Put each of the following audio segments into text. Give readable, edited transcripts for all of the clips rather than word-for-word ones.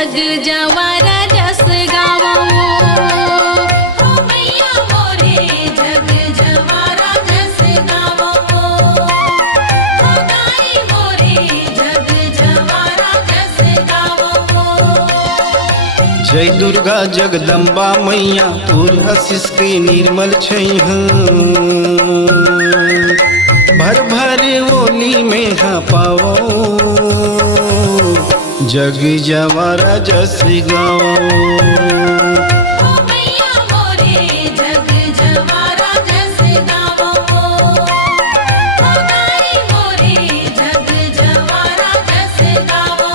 जग जवारा जस गावो। हो मैया मोरे जग जवारा जस गावो। हो गाई मोरे जग जवारा जस गावो। जय दुर्गा जगदम्बा मैया तोर आशीष के निर्मल छैह। भर भर ओली में हा पावो जग जवारा जस गावो। हो मैया मोरे जग जवारा जस गावो। हो गाई मोरे जग जवारा जस गावो।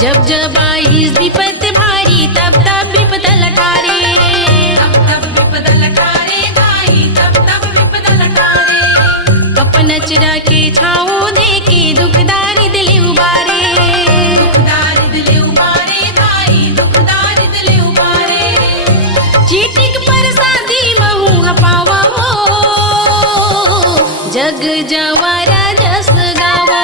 जब जब आई विपत भारी तब तब विपद लटारे। तब तब विपद लटारे गाई तब तब विपद लटारे। अपन अचरा के छाओ दे के दुखदारी दिल उबारे। दुखदारी दिल उबारे गाई दुखदारी दिल उबारे। चीटिक परसादी महू हपावा हो जग जवारा जस गावा।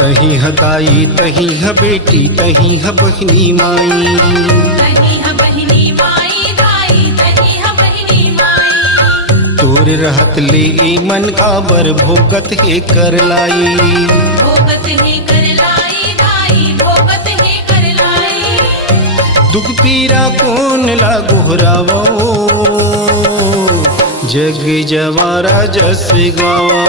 तही ह दाई तही ह बेटी तही ह बहिनी माई। तही ह बहिनी माई दाई तही ह बहिनी माई। तोर रहत ले ए मन काबर भोगत हे कर लाई। भोगत हे कर लाई दाई भोगत हे कर लाई। दुख पीरा कौन ला गोहरावो जग जवारा जस गावो।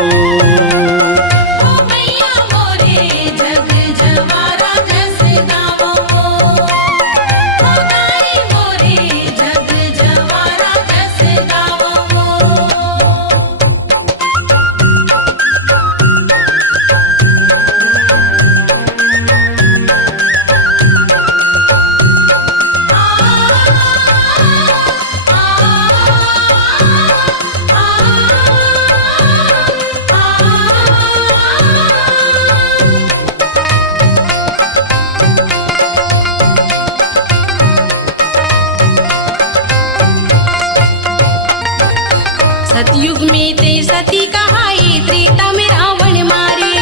सतयुग में ते सती कहाई त्रेता में रावण मारे।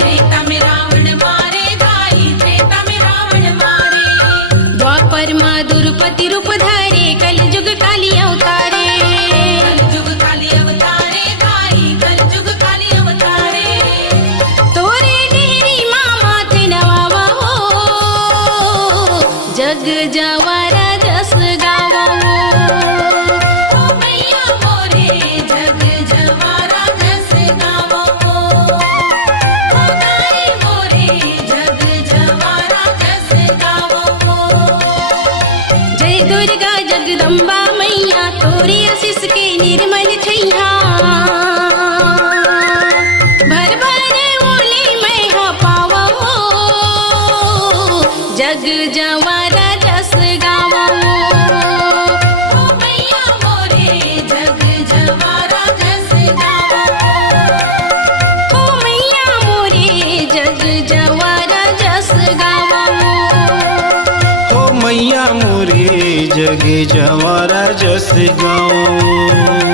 त्रेता में रावण मारे गाई त्रेता में रावण मारे। द्वापर माँ दुर्पति रूप धरे कलयुग काली अवतारे। कलयुग काली अवतारे गाई कलयुग काली अवतारे। तोरे डेहरी माँ माथे नवावा हो जग जवारा जस गावा। दुर्गा जगदम्बा मैया तोरी आशीष के निर्मल छैया। भर भर ओली में हा पावा हो जग जवारा जस गावा। हो मैया मोरे जग जवारा जस गावा। हो मैया मोरे जग जवारा जस गावा। हो मैया मोरे जग जवारा जस गावो।